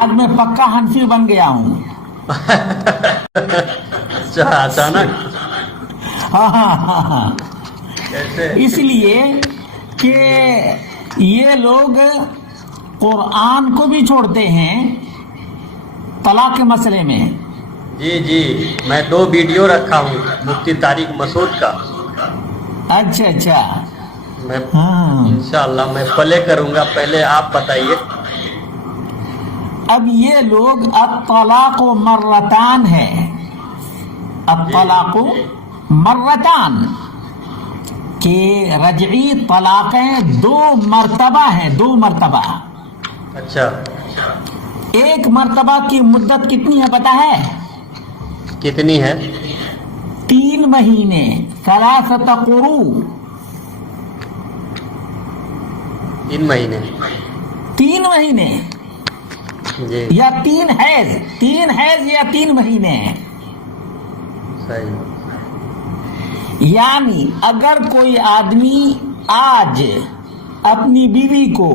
آج میں پکا حنفی بن گیا ہوں. اچانک ہاں کیسے؟ اس لیے کہ یہ لوگ قرآن کو بھی چھوڑتے ہیں طلاق کے مسئلے میں. جی میں 2 ویڈیو رکھا ہوں مفتی طارق مسعود کا. اچھا میں ہاں. انشاءاللہ میں پلے کروں گا. پہلے آپ بتائیے. اب یہ لوگ الطلاق مرتان ہے. الطلاق مرتان کہ رجعی طلاقیں 2 مرتبہ ہیں. 2 مرتبہ. اچھا ایک مرتبہ کی مدت کتنی ہے پتہ ہے؟ کتنی ہے؟ 3 مہینے. 3 قروء. 3 مہینے. 3 مہینے جی یا 3 حیض. 3 حیض یا 3 مہینے. صحیح. یعنی اگر کوئی آدمی آج اپنی بیوی کو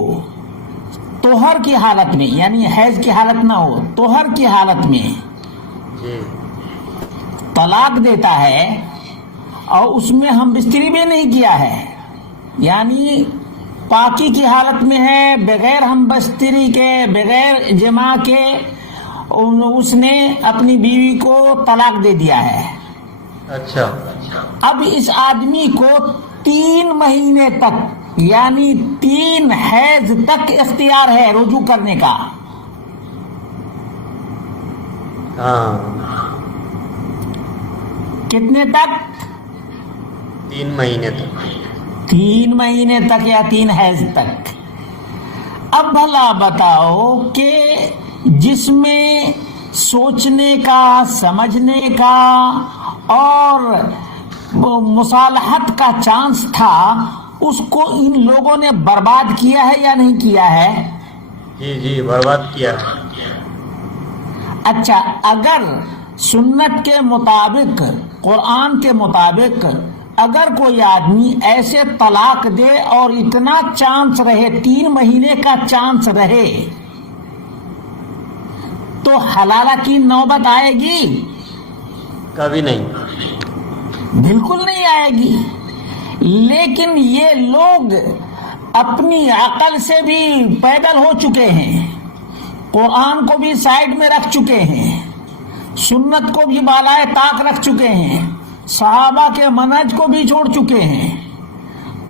طہر کی حالت میں، یعنی حیض کی حالت نہ ہو، طہر کی حالت میں جی طلاق دیتا ہے اور اس میں ہم بستری بھی نہیں کیا ہے، یعنی پاکی کی حالت میں ہے، بغیر ہم بستری کے، بغیر جماع کے اس نے اپنی بیوی کو طلاق دے دیا ہے. اچھا اب اس آدمی کو 3 مہینے تک، یعنی 3 حیض تک اختیار ہے رجوع کرنے کا. ہاں کتنے تک؟ 3 مہینے تک. 3 مہینے تک یا 3 حیض تک. اب بھلا بتاؤ کہ جس میں سوچنے کا، سمجھنے کا اور مصالحت کا چانس تھا، اس کو ان لوگوں نے برباد کیا ہے یا نہیں کیا ہے؟ جی برباد کیا. اچھا، اگر سنت کے مطابق، قرآن کے مطابق اگر کوئی آدمی ایسے طلاق دے اور اتنا چانس رہے، 3 مہینے کا چانس رہے، تو حلالہ کی نوبت آئے گی؟ کبھی نہیں. بالکل نہیں آئے گی. لیکن یہ لوگ اپنی عقل سے بھی پیدل ہو چکے ہیں، قرآن کو بھی سائیڈ میں رکھ چکے ہیں، سنت کو بھی بالائے طاق رکھ چکے ہیں، صحابہ کے منہج کو بھی چھوڑ چکے ہیں،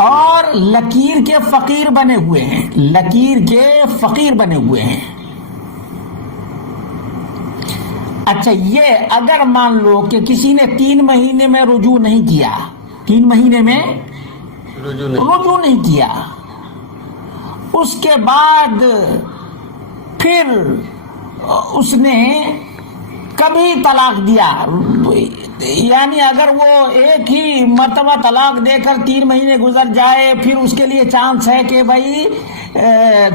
اور لکیر کے فقیر بنے ہوئے ہیں. لکیر کے فقیر بنے ہوئے ہیں. اچھا، یہ اگر مان لو کہ کسی نے 3 مہینے میں رجوع نہیں کیا، 3 مہینے میں رجوع نہیں کیا، اس کے بعد پھر اس نے کبھی طلاق دیا، یعنی اگر وہ ایک ہی مرتبہ طلاق دے کر 3 مہینے گزر جائے، پھر اس کے لیے چانس ہے کہ بھائی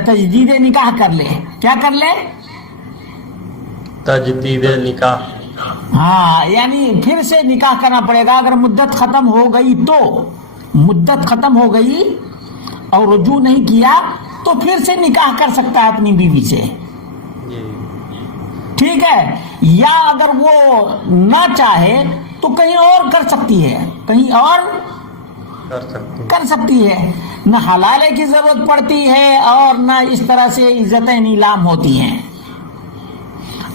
تجدید نکاح کر لے. کیا کر لے؟ تجدید نکاح. ہاں، یعنی پھر سے نکاح کرنا پڑے گا. اگر مدت ختم ہو گئی تو، مدت ختم ہو گئی اور رجوع نہیں کیا تو پھر سے نکاح کر سکتا ہے اپنی بیوی سے. جی ٹھیک ہے. یا اگر وہ نہ چاہے تو کہیں اور کر سکتی ہے، کہیں اور کر سکتی ہے. نہ حلالے کی ضرورت پڑتی ہے اور نہ اس طرح سے عزتیں نیلام ہوتی ہیں.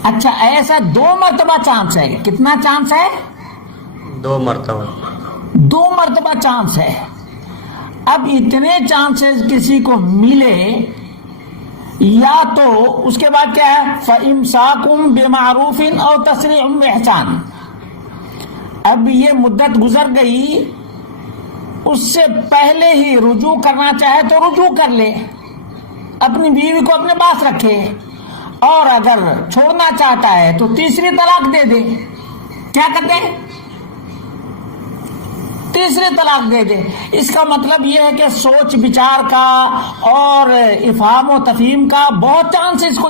اچھا، ایسا 2 مرتبہ چانس ہے. کتنا چانس ہے؟ 2 مرتبہ. 2 مرتبہ چانس ہے. اب اتنے چانسز کسی کو ملے، یا تو اس کے بعد کیا ہے؟ فَإِمْسَاكُمْ بِمَعْرُوفٍ أَوْ تَسْرِيحٌ بِإِحْسَانٍ. اب یہ مدت گزر گئی، اس سے پہلے ہی رجوع کرنا چاہے تو رجوع کر لے، اپنی بیوی کو اپنے پاس رکھے، اور اگر چھوڑنا چاہتا ہے تو 3ری طلاق دے دے. کیا کرتے ہیں؟ 3ری طلاق دے دے. اس کا مطلب یہ ہے کہ سوچ بچار کا اور افہام و تفہیم کا بہت چانس اس کو